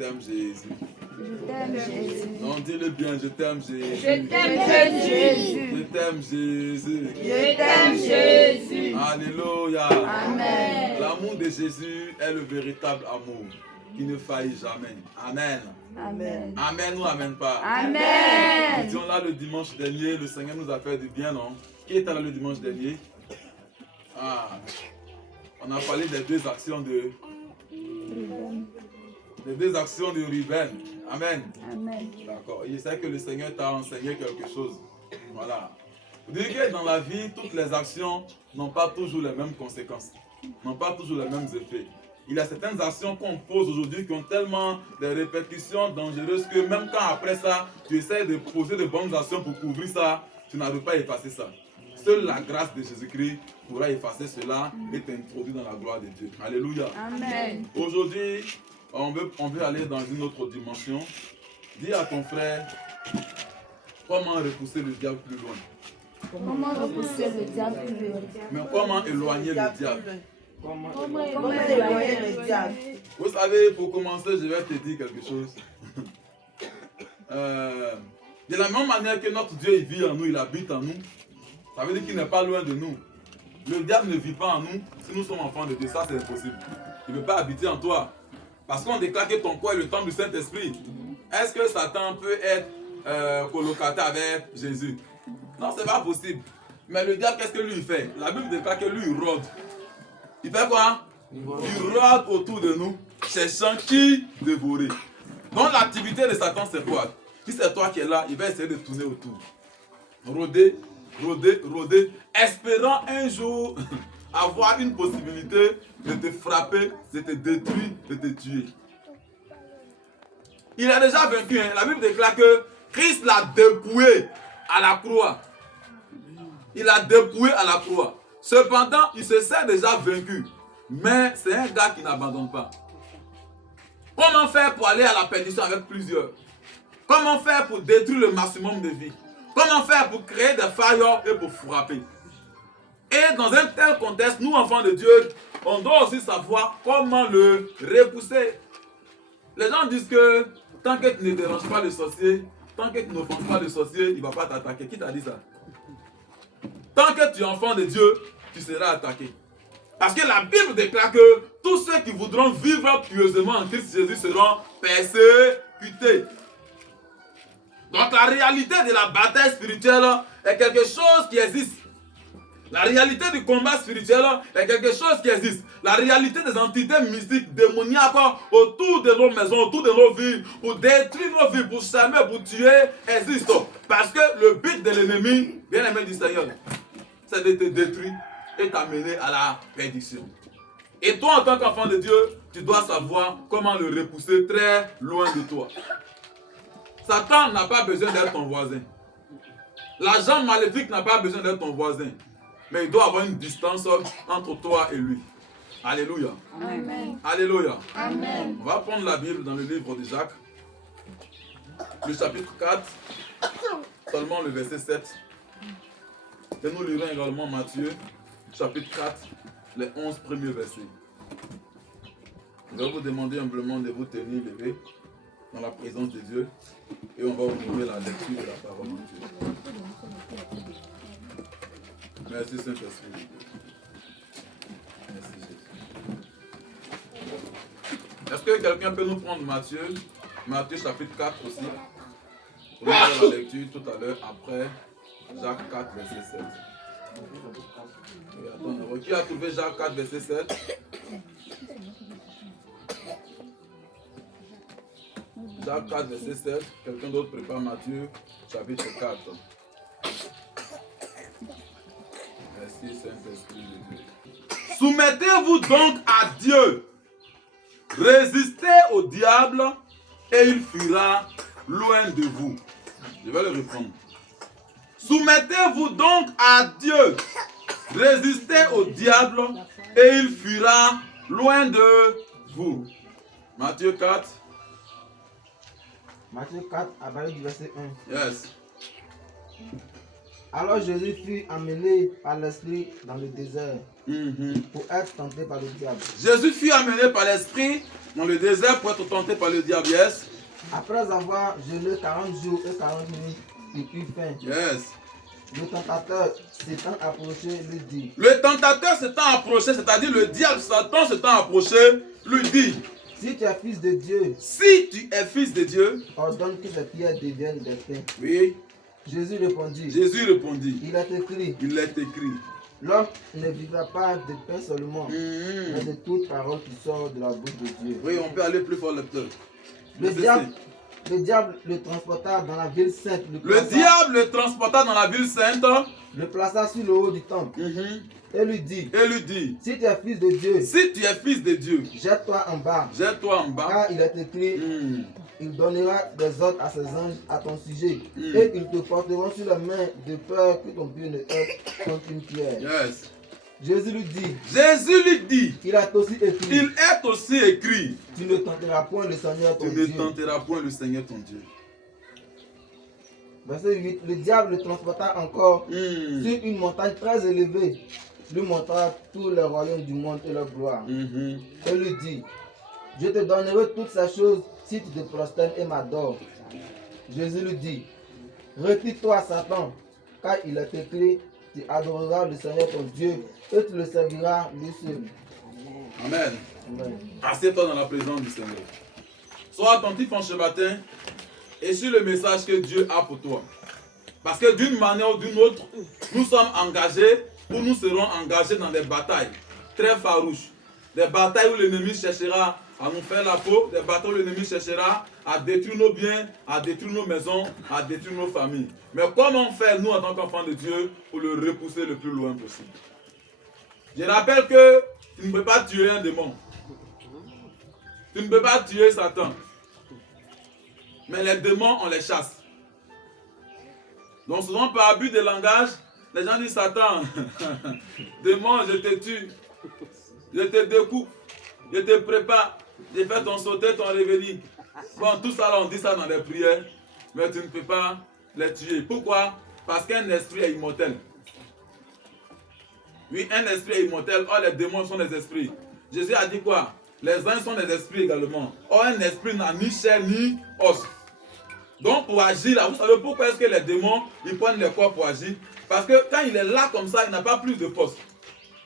t'aime Jésus. Je t'aime Jésus. Non, dis-le bien, je t'aime Jésus. Je t'aime Jésus. Je t'aime Jésus. Je t'aime Jésus. Alléluia. Amen. L'amour de Jésus est le véritable amour qui ne faillit jamais. Amen. Amen. Amen ou amen pas. Amen. Nous étions là le dimanche dernier, le Seigneur nous a fait du bien, non? Qui était là le dimanche dernier? On a parlé des deux actions de Ruben. Amen. Amen. D'accord. Il sait que le Seigneur t'a enseigné quelque chose. Voilà. Vous dites que dans la vie, toutes les actions n'ont pas toujours les mêmes conséquences, n'ont pas toujours les mêmes effets. Il y a certaines actions qu'on pose aujourd'hui qui ont tellement de répercussions dangereuses que même quand après ça, tu essaies de poser de bonnes actions pour couvrir ça, tu n'arrives pas à effacer ça. Seule la grâce de Jésus-Christ pourra effacer cela et t'introduire dans la gloire de Dieu. Alléluia. Amen. Aujourd'hui, on veut aller dans une autre dimension. Dis à ton frère comment repousser le diable plus loin. Comment repousser le diable plus loin? Mais comment éloigner le diable? Comment éloigner le diable? Vous savez, pour commencer, je vais te dire quelque chose. De la même manière que notre Dieu il vit en nous, il habite en nous, ça veut dire qu'il n'est pas loin de nous. Le diable ne vit pas en nous si nous sommes enfants de Dieu. Ça, c'est impossible. Il ne veut pas habiter en toi. Parce qu'on déclare que ton corps est le temple du Saint-Esprit. Est-ce que Satan peut être colocataire avec Jésus? Non, ce n'est pas possible. Mais le diable, qu'est-ce que lui il fait? La Bible déclare que lui, il rôde. Il fait quoi? Il rôde autour de nous, cherchant qui dévorer. Donc l'activité de Satan, c'est quoi? Si c'est toi qui es là, il va essayer de tourner autour. Rôder, rôder, rôder, espérant un jour avoir une possibilité de te frapper, de te détruire, de te tuer. Il a déjà vaincu. Hein? La Bible déclare que Christ l'a dépouillé à la croix. Il l'a dépouillé à la croix. Cependant, il se sait déjà vaincu. Mais c'est un gars qui n'abandonne pas. Comment faire pour aller à la perdition avec plusieurs? Comment faire pour détruire le maximum de vie? Comment faire pour créer des failles et pour frapper? Et dans un tel contexte, nous, enfants de Dieu, on doit aussi savoir comment le repousser. Les gens disent que tant que tu ne déranges pas le sorcier, tant que tu n'offenses pas le sorcier, il ne va pas t'attaquer. Qui t'a dit ça? Tant que tu es enfant de Dieu, tu seras attaqué. Parce que la Bible déclare que tous ceux qui voudront vivre pieusement en Christ Jésus seront persécutés. Donc la réalité de la bataille spirituelle est quelque chose qui existe. La réalité du combat spirituel est quelque chose qui existe. La réalité des entités mystiques, démoniaques autour de nos maisons, autour de nos vies, pour détruire nos vies, pour s'aimer, pour tuer, existe. Parce que le but de l'ennemi, bien aimé du Seigneur, c'est de te détruire et t'amener à la perdition. Et toi, en tant qu'enfant de Dieu, tu dois savoir comment le repousser très loin de toi. Satan n'a pas besoin d'être ton voisin. L'agent maléfique n'a pas besoin d'être ton voisin. Mais il doit avoir une distance entre toi et lui. Alléluia. Amen. Alléluia. Amen. On va prendre la Bible dans le livre de Jacques, le chapitre 4, seulement le verset 7. Et nous lirons également Matthieu, chapitre 4, les 11 premiers versets. Je vais vous demander humblement de vous tenir levé dans la présence de Dieu et on va ouvrir la lecture de la parole de Dieu. Merci Saint-Esprit. Merci Jésus. Est-ce que quelqu'un peut nous prendre Matthieu chapitre 4 aussi? On va faire la lecture tout à l'heure après Jacques 4 verset 7. Et attends, qui a trouvé Jacques 4 verset 7? Jacques 4 verset 7. Quelqu'un d'autre prépare Matthieu chapitre 4. Merci Saint-Esprit de Dieu. Soumettez-vous donc à Dieu. Résistez au diable et il fuira loin de vous. Je vais le reprendre. Soumettez-vous donc à Dieu. Résistez au diable et il fuira loin de vous. Matthieu 4. Matthieu 4, à partir du verset 1. Yes. Alors Jésus fut amené par l'Esprit dans le désert pour être tenté par le diable. Jésus fut amené par l'Esprit dans le désert pour être tenté par le diable. Yes. Après avoir jeûné 40 jours et 40 nuits, il eut faim. Yes. Le tentateur s'étant approché lui dit. Le tentateur s'étant approché, c'est-à-dire le diable Satan s'étant approché, lui dit. Si tu es fils de Dieu, Si tu es fils de Dieu, ordonne que ces pierres deviennent des pains. oui. Jésus répondit. Jésus répondit. Il est écrit. Il est écrit. L'homme ne vivra pas de pain seulement, mais de toute parole qui sort de la bouche de Dieu. Oui, on peut aller plus fort, lecteur. Le diable le transporta dans la ville sainte. Le diable le transporta dans la ville sainte. Le plaça sur le haut du temple. Et lui dit. Si tu es fils de Dieu. Si tu es fils de Dieu. Jette-toi en bas. Jette-toi en bas. Car il est écrit. Il donnera des ordres à ses anges à ton sujet. Et ils te porteront sur la main de peur que ton pied ne heurte contre une pierre. Yes. Jésus lui dit. Il est aussi écrit. Tu ne tenteras point le Seigneur ton Dieu. Verset 8. Le diable le transporta encore sur une montagne très élevée. Lui montra tous les royaumes du monde et leur gloire. Et lui dit. Je te donnerai toutes ces choses si tu te prosternes et m'adores. Jésus lui dit. Retire-toi, Satan, car il est écrit. Tu adoreras le Seigneur ton Dieu et tu le serviras lui seul. Amen. Assieds-toi dans la présence du Seigneur. Sois attentif en ce matin et sur le message que Dieu a pour toi. Parce que d'une manière ou d'une autre, nous sommes engagés ou nous serons engagés dans des batailles très farouches. Des batailles où l'ennemi cherchera à nous faire la peau, des batailles où l'ennemi cherchera à détruire nos biens, à détruire nos maisons, à détruire nos familles. Mais comment faire, nous, en tant qu'enfants de Dieu, pour le repousser le plus loin possible? Je rappelle que tu ne peux pas tuer un démon. Tu ne peux pas tuer Satan. Mais les démons, on les chasse. Donc souvent, par abus de langage, les gens disent Satan, démon, je te tue, je te découpe, je te prépare, je fais ton sauter, ton réveil. Bon, tout ça, là, on dit ça dans les prières, mais tu ne peux pas les tuer. Pourquoi? Parce qu'un esprit est immortel. Oui, un esprit est immortel. Or, les démons sont des esprits. Jésus a dit quoi? Les anges sont des esprits également. Or, un esprit n'a ni chair ni os. Donc, pour agir là, vous savez pourquoi est-ce que les démons, ils prennent les corps pour agir? Parce que quand il est là comme ça, il n'a pas plus de force.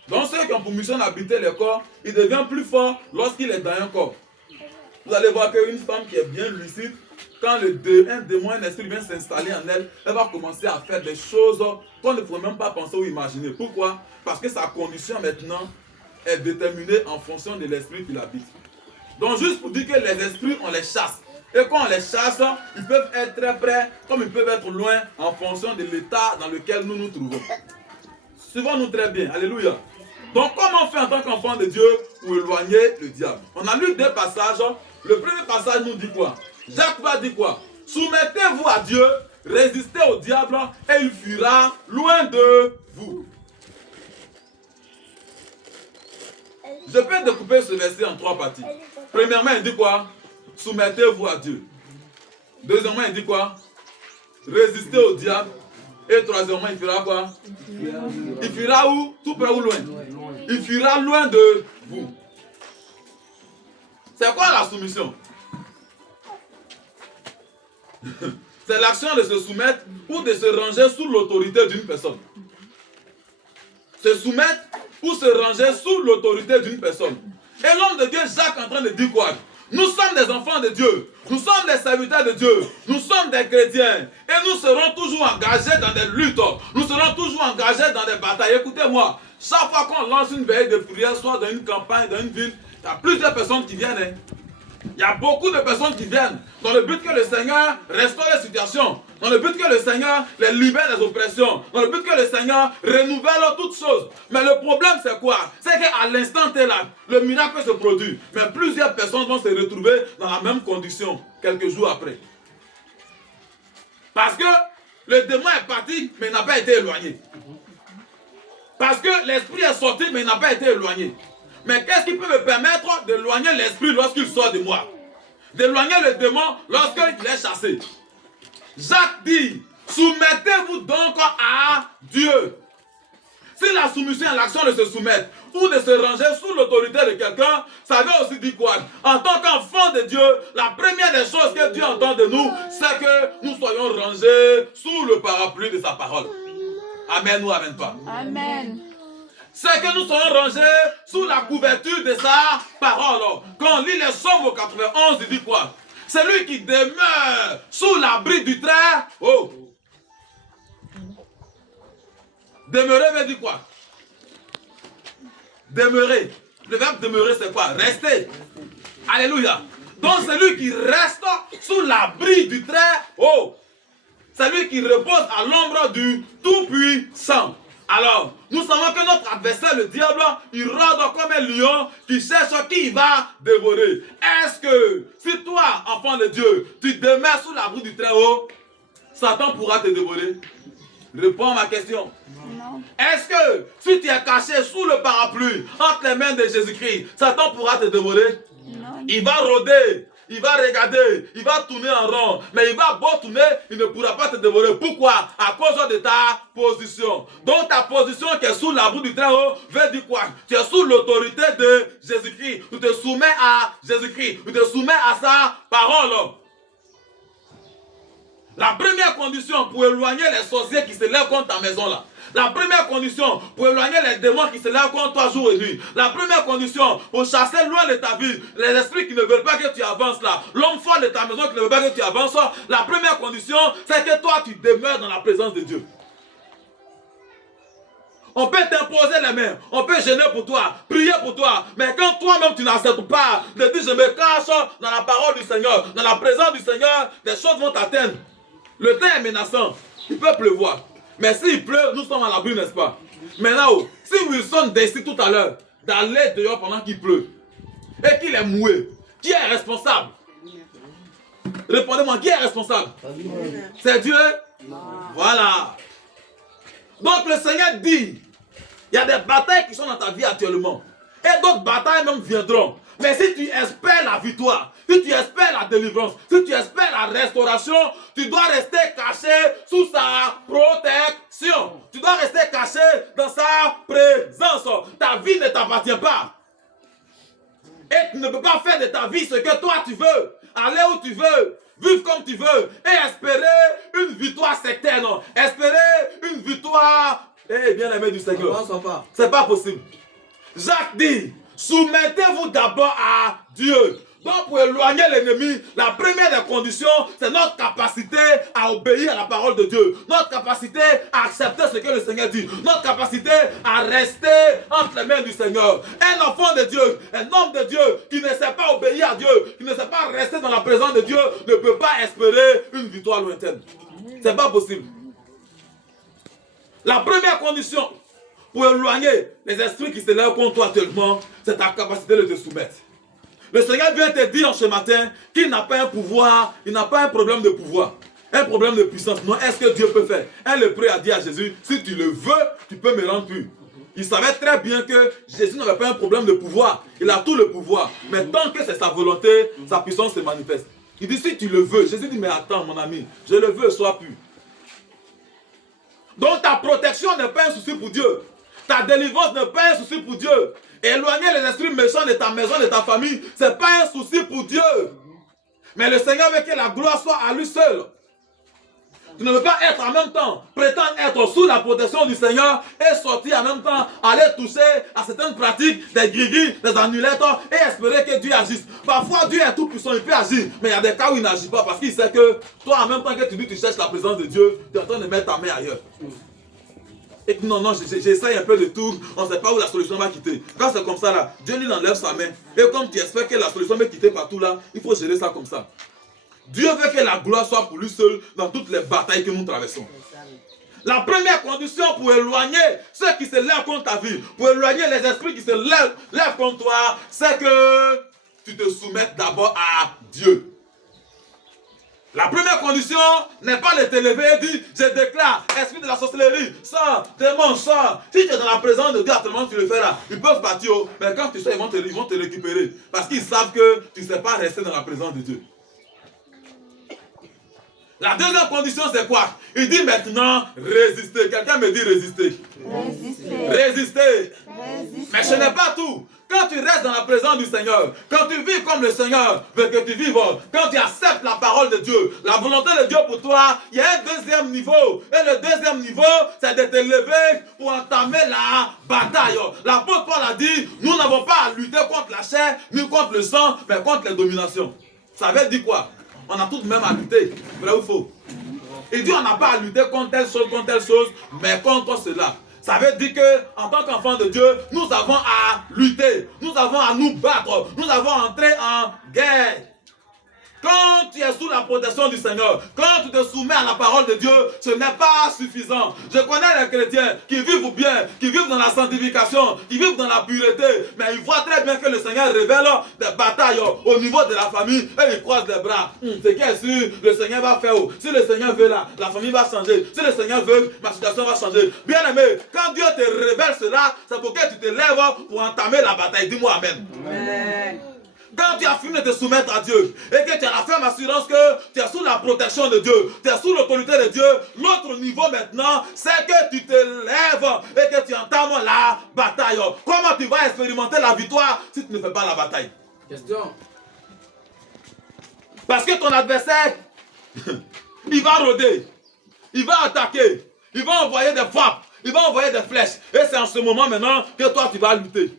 Donc, ceux qui ont pour mission d'habiter les corps, il devient plus fort lorsqu'il est dans un corps. Vous allez voir qu'une femme qui est bien lucide, quand un démon, un esprit vient s'installer en elle, elle va commencer à faire des choses qu'on ne pourrait même pas penser ou imaginer. Pourquoi? Parce que sa condition maintenant est déterminée en fonction de l'esprit qui l'habite. Donc juste pour dire que les esprits, on les chasse. Et quand on les chasse, ils peuvent être très près, comme ils peuvent être loin, en fonction de l'état dans lequel nous nous trouvons. Suivons-nous très bien. Alléluia. Donc comment faire en tant qu'enfant de Dieu pour éloigner le diable? On a lu deux passages. Le premier passage nous dit quoi? Jacques va dire quoi? Soumettez-vous à Dieu, résistez au diable et il fuira loin de vous. Je peux découper ce verset en trois parties. Premièrement, il dit quoi? Soumettez-vous à Dieu. Deuxièmement, il dit quoi? Résistez au diable. Et troisièmement, il fuira quoi? Il fuira où? Tout près ou loin? Il fuira loin de vous. C'est quoi la soumission? C'est l'action de se soumettre ou de se ranger sous l'autorité d'une personne. Se soumettre ou se ranger sous l'autorité d'une personne. Et l'homme de Dieu, Jacques, est en train de dire quoi? Nous sommes des enfants de Dieu. Nous sommes des serviteurs de Dieu. Nous sommes des chrétiens. Et nous serons toujours engagés dans des luttes. Nous serons toujours engagés dans des batailles. Écoutez-moi, chaque fois qu'on lance une veille de prière, soit dans une campagne, dans une ville, il y a plusieurs personnes qui viennent. Il y a beaucoup de personnes qui viennent dans le but que le Seigneur restaure les situations, dans le but que le Seigneur les libère des oppressions, dans le but que le Seigneur renouvelle toutes choses. Mais le problème c'est quoi? C'est qu'à l'instant T là, le miracle se produit, mais plusieurs personnes vont se retrouver dans la même condition quelques jours après. Parce que le démon est parti, mais il n'a pas été éloigné. Parce que l'esprit est sorti, mais il n'a pas été éloigné. Mais qu'est-ce qui peut me permettre d'éloigner l'esprit lorsqu'il sort de moi? D'éloigner le démon lorsqu'il est chassé. Jacques dit, Soumettez-vous donc à Dieu. Si la soumission est l'action de se soumettre ou de se ranger sous l'autorité de quelqu'un, ça veut aussi dire quoi? En tant qu'enfant de Dieu, la première des choses que Dieu entend de nous, c'est que nous soyons rangés sous le parapluie de sa parole. Amen ou amen pas? Amen. C'est que nous soyons rangés sous la couverture de sa parole. Quand on lit les Psaumes au 91, il dit quoi? Celui qui demeure sous l'abri du trait. Oh! Demeurer veut dire quoi? Demeurer. Le verbe demeurer, c'est quoi? Rester. Alléluia. Donc, celui qui reste sous l'abri du trait. Oh! Celui qui repose à l'ombre du Tout-Puissant. Alors, nous savons que notre adversaire, le diable, il rôde comme un lion qui cherche qui il va dévorer. Est-ce que, si toi, enfant de Dieu, tu demeures sous l'abri du Très-Haut, Satan pourra te dévorer? Réponds à ma question. Non. Est-ce que, si tu es caché sous le parapluie, entre les mains de Jésus-Christ, Satan pourra te dévorer? Non. Il va rôder. Il va regarder, il va tourner en rond, mais il va beau tourner, il ne pourra pas te dévorer. Pourquoi? À cause de ta position. Donc ta position qui est sous l'abri du Très-Haut veut dire quoi? Tu es sous l'autorité de Jésus-Christ. Tu te soumets à Jésus-Christ. Tu te soumets à sa parole. La première condition pour éloigner les sorciers qui se lèvent contre ta maison là. La première condition pour éloigner les démons qui se lèvent contre toi jour et nuit. La première condition pour chasser loin de ta vie les esprits qui ne veulent pas que tu avances là. L'homme fort de ta maison qui ne veut pas que tu avances. La première condition, c'est que toi tu demeures dans la présence de Dieu. On peut t'imposer les mains, on peut gêner pour toi, prier pour toi. Mais quand toi-même tu n'acceptes pas de dire je me cache dans la parole du Seigneur, dans la présence du Seigneur, des choses vont t'atteindre. Le temps est menaçant, il peut pleuvoir. Mais s'il pleut, nous sommes à l'abri, n'est-ce pas? Maintenant, si Wilson décide tout à l'heure d'aller dehors pendant qu'il pleut et qu'il est moué, qui est responsable? Répondez-moi, qui est responsable? C'est Dieu? Voilà. Donc le Seigneur dit, il y a des batailles qui sont dans ta vie actuellement. Et d'autres batailles même viendront. Mais si tu espères la victoire, si tu espères la délivrance, si tu espères la restauration, tu dois rester caché sous sa protection. Tu dois rester caché dans sa présence. Ta vie ne t'appartient pas. Et tu ne peux pas faire de ta vie ce que toi tu veux. Aller où tu veux. Vivre comme tu veux. Et espérer une victoire certaine. Espérer une victoire. Eh bien aimé du Seigneur. C'est pas possible. Jacques dit, soumettez-vous d'abord à Dieu. Donc pour éloigner l'ennemi, la première des conditions, c'est notre capacité à obéir à la parole de Dieu. Notre capacité à accepter ce que le Seigneur dit. Notre capacité à rester entre les mains du Seigneur. Un enfant de Dieu, un homme de Dieu qui ne sait pas obéir à Dieu, qui ne sait pas rester dans la présence de Dieu, ne peut pas espérer une victoire lointaine. C'est pas possible. La première condition pour éloigner les esprits qui se lèvent contre toi actuellement, c'est ta capacité de te soumettre. Le Seigneur vient te dire ce matin qu'il n'a pas un pouvoir, il n'a pas un problème de pouvoir, un problème de puissance. Non, est-ce que Dieu peut faire? Un lépreux a dit à Jésus, si tu le veux, tu peux me rendre pur. Il savait très bien que Jésus n'avait pas un problème de pouvoir. Il a tout le pouvoir. Mais tant que c'est sa volonté, sa puissance se manifeste. Il dit, si tu le veux. Jésus dit, mais attends mon ami, je le veux, sois pur. Donc ta protection n'est pas un souci pour Dieu. Ta délivrance n'est pas un souci pour Dieu. Éloigner les esprits méchants de ta maison, de ta famille, ce n'est pas un souci pour Dieu. Mais le Seigneur veut que la gloire soit à lui seul. Tu ne veux pas être en même temps, prétendre être sous la protection du Seigneur et sortir en même temps, aller toucher à certaines pratiques, des grigris, des amulettes et espérer que Dieu agisse. Parfois Dieu est tout puissant, il peut agir, mais il y a des cas où il n'agit pas parce qu'il sait que toi en même temps que tu dis que tu cherches la présence de Dieu, tu es en train de mettre ta main ailleurs. Et non, j'essaye un peu de tout, on ne sait pas où la solution va quitter. Quand c'est comme ça là, Dieu lui enlève sa main. Et comme tu espères que la solution va quitter partout là, il faut gérer ça comme ça. Dieu veut que la gloire soit pour lui seul dans toutes les batailles que nous traversons. La première condition pour éloigner ceux qui se lèvent contre ta vie, pour éloigner les esprits qui se lèvent contre toi, c'est que tu te soumettes d'abord à Dieu. La première condition n'est pas de te lever et dire, je déclare, esprit de la sorcellerie, sors, démon, sors. Si tu es dans la présence de Dieu, actuellement tu le fais là, ils peuvent partir, mais quand tu sors, ils vont te récupérer. Parce qu'ils savent que tu ne sais pas rester dans la présence de Dieu. La deuxième condition, c'est quoi? Il dit maintenant, résister. Quelqu'un me dit résister. Résister. Résister. Résister. Mais ce n'est pas tout. Quand tu restes dans la présence du Seigneur, quand tu vis comme le Seigneur veut que tu vives, quand tu acceptes la parole de Dieu, la volonté de Dieu pour toi, il y a un deuxième niveau. Et le deuxième niveau, c'est de te lever pour entamer la bataille. L'apôtre Paul a dit, nous n'avons pas à lutter contre la chair, ni contre le sang, mais contre les dominations. Ça veut dire quoi? On a tout de même à lutter. Vrai ou faux? Il dit, on n'a pas à lutter contre telle chose, mais contre cela. Ça veut dire que, en tant qu'enfant de Dieu, nous avons à lutter, nous avons à nous battre, nous avons à entrer en guerre. Quand tu es sous la protection du Seigneur, quand tu te soumets à la parole de Dieu, ce n'est pas suffisant. Je connais les chrétiens qui vivent bien, qui vivent dans la sanctification, qui vivent dans la pureté, mais ils voient très bien que le Seigneur révèle des batailles au niveau de la famille et ils croisent les bras. C'est qu'est-ce que le Seigneur va faire? Si le Seigneur veut là, la famille va changer. Si le Seigneur veut, ma situation va changer. Bien aimé, quand Dieu te révèle cela, c'est pour que tu te lèves pour entamer la bataille. Dis-moi amen. Amen. Quand tu as fini de te soumettre à Dieu et que tu as la ferme assurance que tu es sous la protection de Dieu, tu es sous l'autorité de Dieu, l'autre niveau maintenant, c'est que tu te lèves et que tu entames la bataille. Comment tu vas expérimenter la victoire si tu ne fais pas la bataille? Question. Parce que ton adversaire, il va rôder, il va attaquer, il va envoyer des frappes, il va envoyer des flèches. Et c'est en ce moment maintenant que toi tu vas lutter.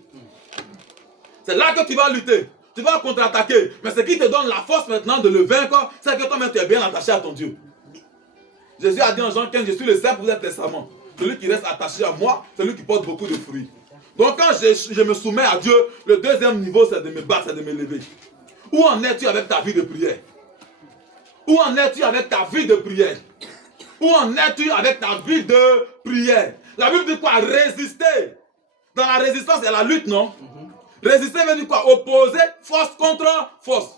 C'est là que tu vas lutter. Tu vas contre-attaquer. Mais ce qui te donne la force maintenant de le vaincre, c'est que toi-même tu es bien attaché à ton Dieu. Jésus a dit en Jean 15, je suis le Saint pour testament. Celui qui reste attaché à moi, c'est celui qui porte beaucoup de fruits. Donc quand je me soumets à Dieu, le deuxième niveau c'est de me battre, c'est de me lever. Où en es-tu avec ta vie de prière? Où en es-tu avec ta vie de prière? Où en es-tu avec ta vie de prière? La Bible dit quoi? Résister. Dans la résistance, il y a la lutte, non? Résister veut dire quoi? Opposer force contre force.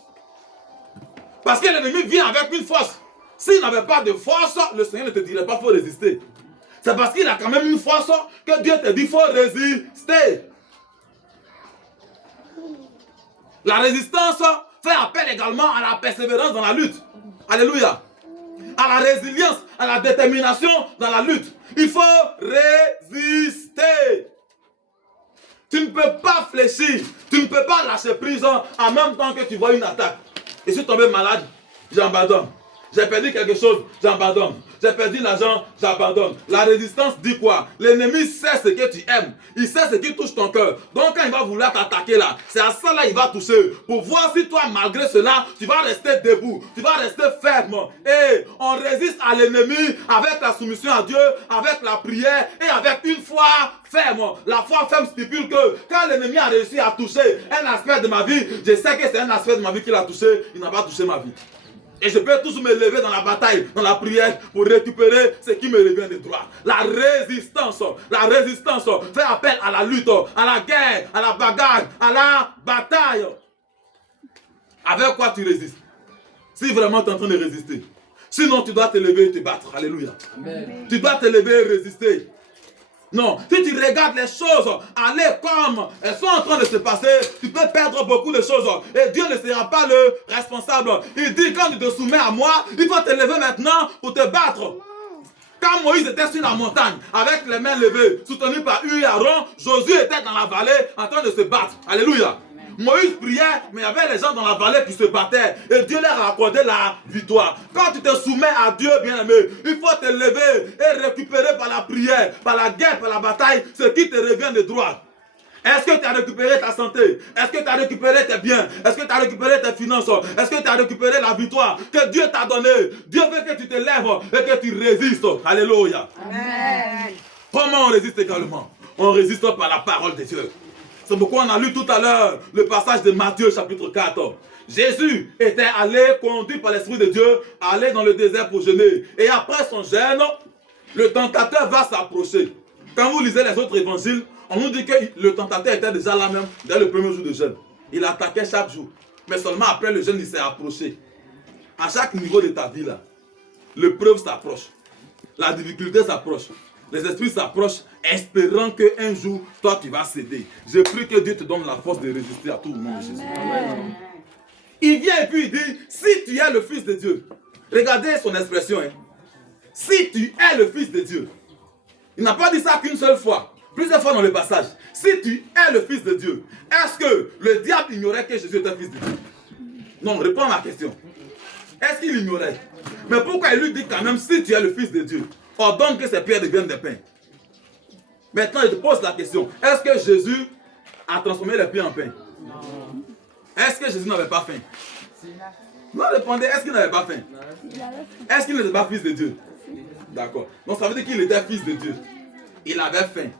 Parce que l'ennemi vient avec une force. S'il n'avait pas de force, le Seigneur ne te dirait pas qu'il faut résister. C'est parce qu'il a quand même une force que Dieu te dit qu'il faut résister. La résistance fait appel également à la persévérance dans la lutte. Alléluia. À la résilience, à la détermination dans la lutte. Il faut résister. Tu ne peux pas fléchir, tu ne peux pas lâcher prise en même temps que tu vois une attaque. Je suis tombé malade, j'abandonne. J'ai perdu quelque chose, j'abandonne. J'ai perdu l'argent, j'abandonne. La résistance dit quoi? L'ennemi sait ce que tu aimes. Il sait ce qui touche ton cœur. Donc quand il va vouloir t'attaquer là, c'est à ça là il va toucher. Pour voir si toi, malgré cela, tu vas rester debout. Tu vas rester ferme. Et on résiste à l'ennemi avec la soumission à Dieu, avec la prière et avec une foi ferme. La foi ferme stipule que quand l'ennemi a réussi à toucher un aspect de ma vie, je sais que c'est un aspect de ma vie qu'il a touché, il n'a pas touché ma vie. Et je peux toujours me lever dans la bataille, dans la prière, pour récupérer ce qui me revient de droit. La résistance fait appel à la lutte, à la guerre, à la bagarre, à la bataille. Avec quoi tu résistes? Si vraiment tu es en train de résister. Sinon tu dois te lever et te battre. Alléluia. Amen. Tu dois te lever et résister. Non, si tu regardes les choses aller comme elles sont en train de se passer, tu peux perdre beaucoup de choses et Dieu ne sera pas le responsable. Il dit quand tu te soumets à moi, il faut te lever maintenant pour te battre. Quand Moïse était sur la montagne avec les mains levées, soutenu par Hur et Aaron, Josué était dans la vallée en train de se battre. Alléluia. Moïse priait, mais il y avait les gens dans la vallée qui se battaient et Dieu leur a accordé la victoire. Quand tu te soumets à Dieu, bien-aimé, il faut te lever et récupérer par la prière, par la guerre, par la bataille, ce qui te revient de droit. Est-ce que tu as récupéré ta santé? Est-ce que tu as récupéré tes biens? Est-ce que tu as récupéré tes finances? Est-ce que tu as récupéré la victoire que Dieu t'a donnée? Dieu veut que tu te lèves et que tu résistes. Alléluia. Amen. Comment on résiste également? On résiste par la parole de Dieu. C'est pourquoi on a lu tout à l'heure le passage de Matthieu chapitre 4. Jésus était allé, conduit par l'Esprit de Dieu, aller dans le désert pour jeûner. Et après son jeûne, le tentateur va s'approcher. Quand vous lisez les autres évangiles, on nous dit que le tentateur était déjà là même dès le premier jour de jeûne. Il attaquait chaque jour. Mais seulement après le jeûne, il s'est approché. À chaque niveau de ta vie là, l'épreuve s'approche. La difficulté s'approche. Les esprits s'approchent, espérant qu'un jour, toi, tu vas céder. Je prie que Dieu te donne la force de résister à tout le nom de Jésus. Amen. Il vient et puis il dit, si tu es le Fils de Dieu, Regardez son expression. Hein. Si tu es le Fils de Dieu. Il n'a pas dit ça qu'une seule fois. Plusieurs fois dans le passage. Si tu es le Fils de Dieu, est-ce que le diable ignorait que Jésus était Fils de Dieu? Non, réponds à ma question. Est-ce qu'il ignorait? Mais pourquoi il lui dit quand même, si tu es le Fils de Dieu, ordonne que ces pierres deviennent des pains? Maintenant, je te pose la question. Est-ce que Jésus a transformé les pierres en pain? Non. Est-ce que Jésus n'avait pas faim? Non, répondez, est-ce qu'il n'avait pas faim? Est-ce qu'il n'était pas Fils de Dieu? D'accord. Donc ça veut dire qu'il était Fils de Dieu. Il avait faim.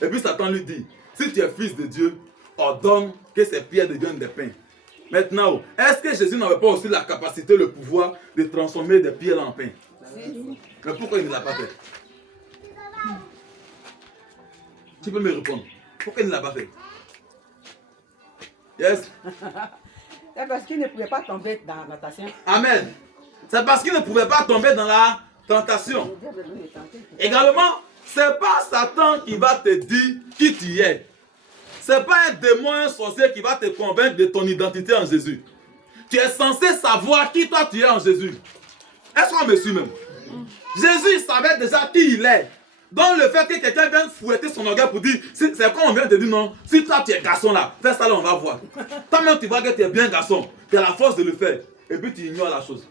Et puis Satan lui dit, si tu es Fils de Dieu, ordonne que ces pierres deviennent des pains. Maintenant, est-ce que Jésus n'avait pas aussi la capacité, le pouvoir de transformer des pierres en pain? Mais pourquoi il ne l'a pas fait? Tu peux me répondre. Pourquoi il ne l'a pas fait? Yes? C'est parce qu'il ne pouvait pas tomber dans la tentation. Amen. C'est parce qu'il ne pouvait pas tomber dans la tentation. Également, c'est pas Satan qui va te dire qui tu es. C'est pas un démon, un sorcier qui va te convaincre de ton identité en Jésus. Tu es censé savoir qui toi tu es en Jésus. Est-ce qu'on me suit même? Jésus savait déjà qui il est. Donc le fait que quelqu'un vienne fouetter son orgueil pour dire, c'est comme on vient te dire non, si toi tu es garçon là, fais ça là, on va voir. Toi-même tu vois que tu es bien garçon, tu as la force de le faire. Et puis tu ignores la chose.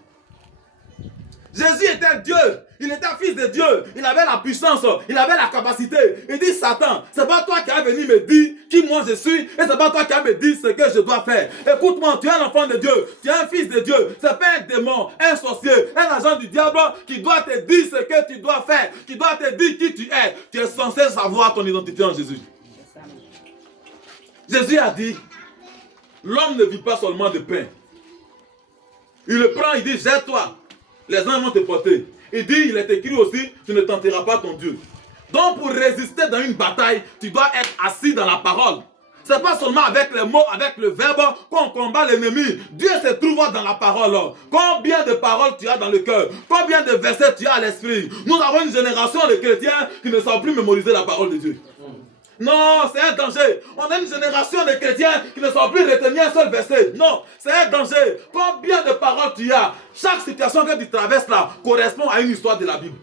Jésus était Dieu, il était Fils de Dieu, il avait la puissance, il avait la capacité. Il dit Satan, c'est pas toi qui as venu me dire qui moi je suis, et c'est pas toi qui as me dit ce que je dois faire. Écoute-moi, tu es un enfant de Dieu, tu es un fils de Dieu, c'est pas un démon, un sorcier, un agent du diable qui doit te dire ce que tu dois faire, qui doit te dire qui tu es. Tu es censé savoir ton identité en Jésus. Jésus a dit, l'homme ne vit pas seulement de pain. Il le prend, il dit, jette-toi. Les anges vont te porter. Il dit, il est écrit aussi, tu ne tenteras pas ton Dieu. Donc pour résister dans une bataille, tu dois être assis dans la parole. Ce n'est pas seulement avec les mots, avec le verbe qu'on combat l'ennemi. Dieu se trouve dans la parole. Combien de paroles tu as dans le cœur? Combien de versets tu as à l'esprit? Nous avons une génération de chrétiens qui ne savent plus mémoriser la parole de Dieu. Non, c'est un danger. On a une génération de chrétiens qui ne savent plus retenir un seul verset. Non, c'est un danger. Combien de paroles tu as? Chaque situation que tu traverses là correspond à une histoire de la Bible.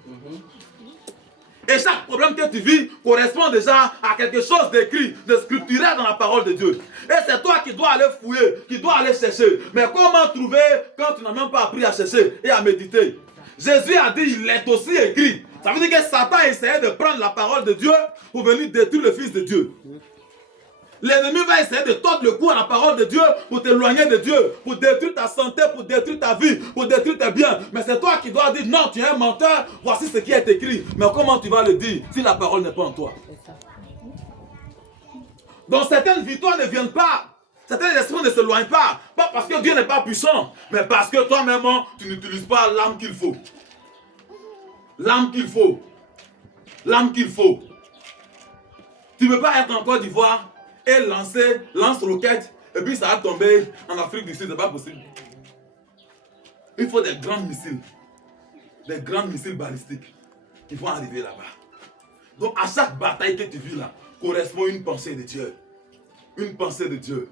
Et chaque problème que tu vis correspond déjà à quelque chose d'écrit, de scripturé dans la parole de Dieu. Et c'est toi qui dois aller fouiller, qui dois aller chercher. Mais comment trouver quand tu n'as même pas appris à chercher et à méditer? Jésus a dit, il est aussi écrit. Ça veut dire que Satan essayait de prendre la parole de Dieu pour venir détruire le Fils de Dieu. L'ennemi va essayer de tordre le cou à la parole de Dieu pour t'éloigner de Dieu, pour détruire ta santé, pour détruire ta vie, pour détruire tes biens. Mais c'est toi qui dois dire, non, tu es un menteur, voici ce qui est écrit. Mais comment tu vas le dire si la parole n'est pas en toi? Donc certaines victoires ne viennent pas. Certains esprits ne s'éloignent pas. Pas parce que Dieu n'est pas puissant, mais parce que toi-même, tu n'utilises pas l'âme qu'il faut. L'âme qu'il faut. L'âme qu'il faut. Tu ne peux pas être en Côte d'Ivoire et lancer lance-roquettes et puis ça va tomber en Afrique du Sud. Ce n'est pas possible. Il faut des grands missiles. Des grands missiles balistiques qui vont arriver là-bas. Donc à chaque bataille que tu vis là, correspond une pensée de Dieu. Une pensée de Dieu.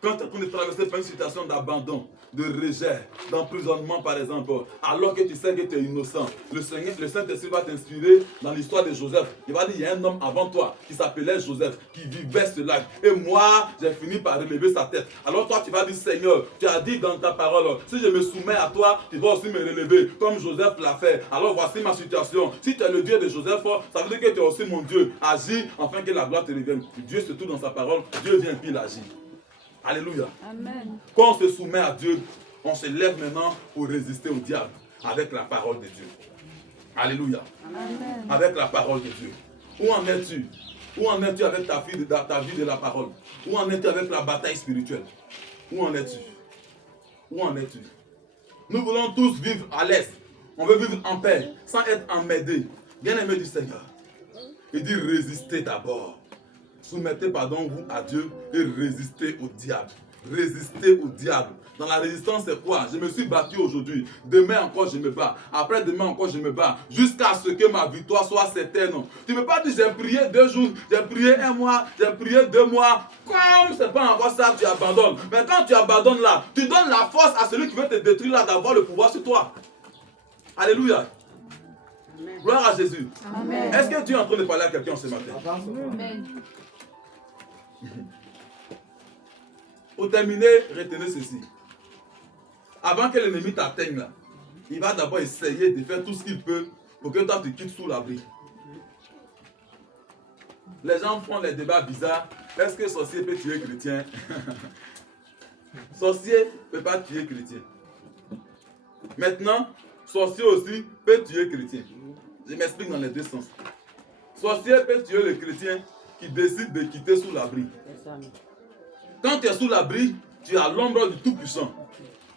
Quand tu es en train de traverser par une situation d'abandon, de rejet, d'emprisonnement par exemple, alors que tu sais que tu es innocent, le Saint-Esprit va t'inspirer dans l'histoire de Joseph. Il va dire, il y a un homme avant toi qui s'appelait Joseph, qui vivait cela. Et moi, j'ai fini par relever sa tête. Alors toi, tu vas dire, Seigneur, tu as dit dans ta parole, si je me soumets à toi, tu vas aussi me relever, comme Joseph l'a fait. Alors voici ma situation. Si tu es le Dieu de Joseph, ça veut dire que tu es aussi mon Dieu. Agis afin que la gloire te revienne. Dieu se trouve dans sa parole, Dieu vient puis il agit. Alléluia. Amen. Quand on se soumet à Dieu, on se lève maintenant pour résister au diable avec la parole de Dieu. Alléluia. Amen. Avec la parole de Dieu. Où en es-tu? Où en es-tu avec ta vie de la parole? Où en es-tu avec la bataille spirituelle? Où en es-tu? Où en es-tu? Nous voulons tous vivre à l'aise. On veut vivre en paix, sans être emmerdé. Bien-aimé du Seigneur. Il dit résister d'abord. Soumettez, vous à Dieu et résistez au diable. résister au diable. Dans la résistance, c'est quoi? Je me suis battu aujourd'hui. Demain encore, je me bats. Après demain encore, je me bats. Jusqu'à ce que ma victoire soit certaine. Tu ne peux pas dire j'ai prié 2 jours, j'ai prié 1 mois, j'ai prié 2 mois. Comme c'est pas encore ça, tu abandonnes. Mais quand tu abandonnes là, tu donnes la force à celui qui veut te détruire là d'avoir le pouvoir sur toi. Alléluia. Gloire à Jésus. Amen. Est-ce que Dieu est en train de parler à quelqu'un ce matin? Amen. Pour terminer, retenez ceci. Avant que l'ennemi t'atteigne là, il va d'abord essayer de faire tout ce qu'il peut pour que toi tu quittes sous l'abri. Les gens font les débats bizarres. Est-ce que sorcier peut tuer chrétien? Sorcier ne peut pas tuer chrétien. Maintenant, sorcier aussi peut tuer chrétien. Je m'explique dans les deux sens. Sorcier peut tuer le chrétien qui décide de quitter sous l'abri. Quand tu es sous l'abri, tu es à l'ombre du Tout-Puissant.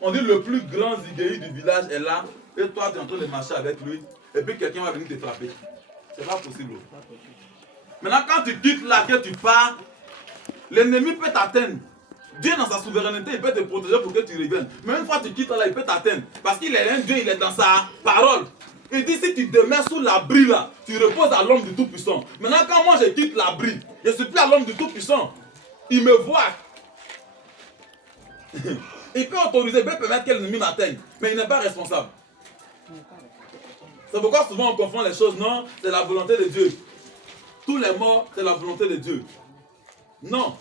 On dit le plus grand zigueï du village est là, et toi tu es en train de marcher avec lui, et puis quelqu'un va venir te frapper. C'est pas possible. Maintenant, quand tu quittes là, que tu pars, l'ennemi peut t'atteindre. Dieu, dans sa souveraineté, il peut te protéger pour que tu reviennes. Mais une fois que tu quittes là, il peut t'atteindre. Parce qu'il est un Dieu, il est dans sa parole. Il dit si tu demeures sous l'abri là, tu reposes à l'homme du Tout-Puissant. Maintenant, quand moi je quitte l'abri, je ne suis plus à l'homme du Tout-Puissant. Il me voit. Il peut autoriser, il peut permettre que l'ennemi m'atteigne, mais il n'est pas responsable. C'est pourquoi souvent on confond les choses. Non, c'est la volonté de Dieu. Tous les morts, c'est la volonté de Dieu. Non.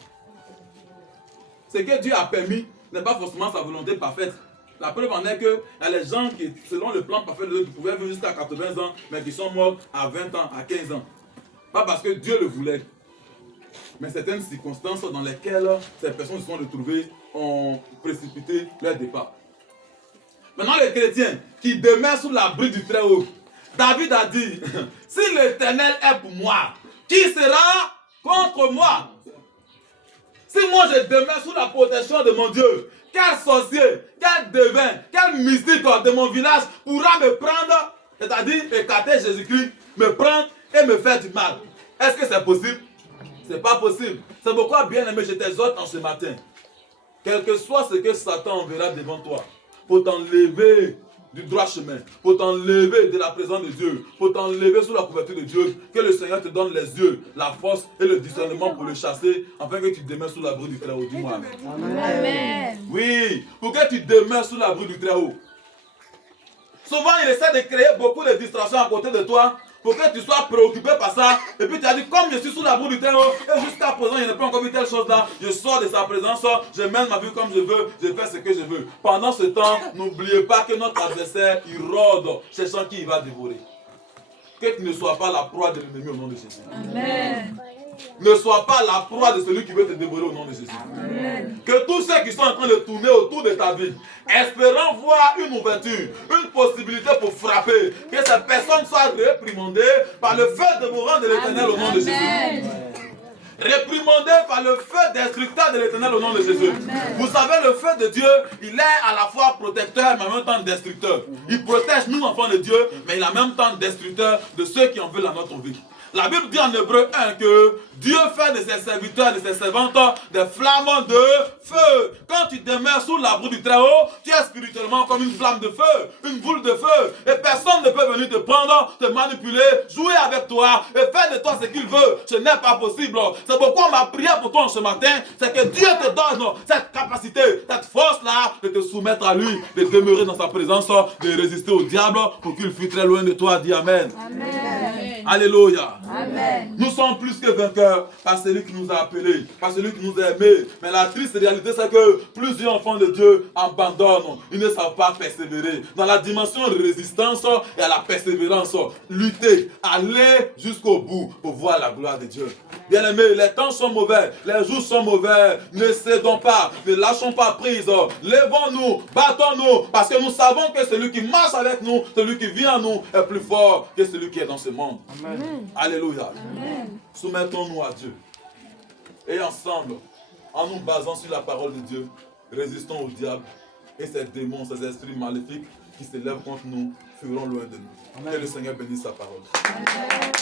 Ce que Dieu a permis n'est pas forcément sa volonté parfaite. La preuve en est qu'il y a les gens qui, selon le plan parfait de Dieu, qui pouvaient vivre jusqu'à 80 ans, mais qui sont morts à 20 ans, à 15 ans. Pas parce que Dieu le voulait, mais certaines circonstances dans lesquelles ces personnes se sont retrouvées ont précipité leur départ. Maintenant, les chrétiens qui demeurent sous l'abri du Très-Haut, David a dit, si l'Éternel est pour moi, qui sera contre moi? Si moi je demeure sous la protection de mon Dieu, quel sorcier, quel devin, quel mystique de mon village pourra me prendre, c'est-à-dire écarter Jésus-Christ, me prendre et me faire du mal? Est-ce que c'est possible? C'est pas possible. C'est pourquoi, bien aimé, je t'exhorte en ce matin. Quel que soit ce que Satan enverra devant toi, pour t'enlever du droit chemin, pour t'enlever de la présence de Dieu, pour t'enlever sous la couverture de Dieu, que le Seigneur te donne les yeux, la force et le discernement pour le chasser, afin que tu demeures sous l'abri du Très-Haut. Dis-moi amen. Amen. Oui, pour que tu demeures sous l'abri du Très-Haut. Souvent, il essaie de créer beaucoup de distractions à côté de toi, pour que tu sois préoccupé par ça. Et puis tu as dit, comme je suis sous l'abri du Très-Haut, et jusqu'à présent, je n'ai pas encore vu telle chose là, je sors de sa présence, je mène ma vie comme je veux, je fais ce que je veux. Pendant ce temps, n'oubliez pas que notre adversaire, il rôde, cherchant qui il va dévorer. Que tu ne sois pas la proie de l'ennemi au nom de Jésus. Amen. Ne sois pas la proie de celui qui veut te dévorer au nom de Jésus. Amen. Que tous ceux qui sont en train de tourner autour de ta vie, espérant voir une ouverture, une possibilité pour frapper, que ces personnes soient réprimandées par le feu dévorant de l'Éternel au nom de Jésus. Réprimandées par le feu destructeur de l'Éternel au nom de Jésus. Amen. Vous savez, le feu de Dieu, il est à la fois protecteur, mais en même temps destructeur. Il protège nous, enfants de Dieu, mais il est en même temps destructeur de ceux qui en veulent à notre vie. La Bible dit en Hébreu 1 que Dieu fait de ses serviteurs, de ses servantes, des flammes de feu. Quand tu demeures sous l'abri du Très-Haut, tu es spirituellement comme une flamme de feu, une boule de feu. Et personne ne peut venir te prendre, te manipuler, jouer avec toi et faire de toi ce qu'il veut. Ce n'est pas possible. C'est pourquoi ma prière pour toi ce matin, c'est que Dieu te donne cette capacité, cette force-là de te soumettre à lui, de demeurer dans sa présence, de résister au diable pour qu'il fuit très loin de toi. Dis Amen. Amen. Alléluia. Amen. Nous sommes plus que vainqueurs par celui qui nous a appelés, par celui qui nous a aimés. Mais la triste réalité, c'est que plusieurs enfants de Dieu abandonnent. Ils ne savent pas persévérer. Dans la dimension de résistance et à la persévérance, lutter, aller jusqu'au bout pour voir la gloire de Dieu. Bien-aimés, les temps sont mauvais, les jours sont mauvais. Ne cédons pas, ne lâchons pas prise. Lèvons-nous, battons-nous, parce que nous savons que celui qui marche avec nous, celui qui vient à nous, est plus fort que celui qui est dans ce monde. Amen. Alléluia. Amen. Soumettons-nous à Dieu. Et ensemble, en nous basant sur la parole de Dieu, résistons au diable et ces démons, ces esprits maléfiques qui se lèvent contre nous, fuiront loin de nous. Amen. Que le Seigneur bénisse sa parole. Amen.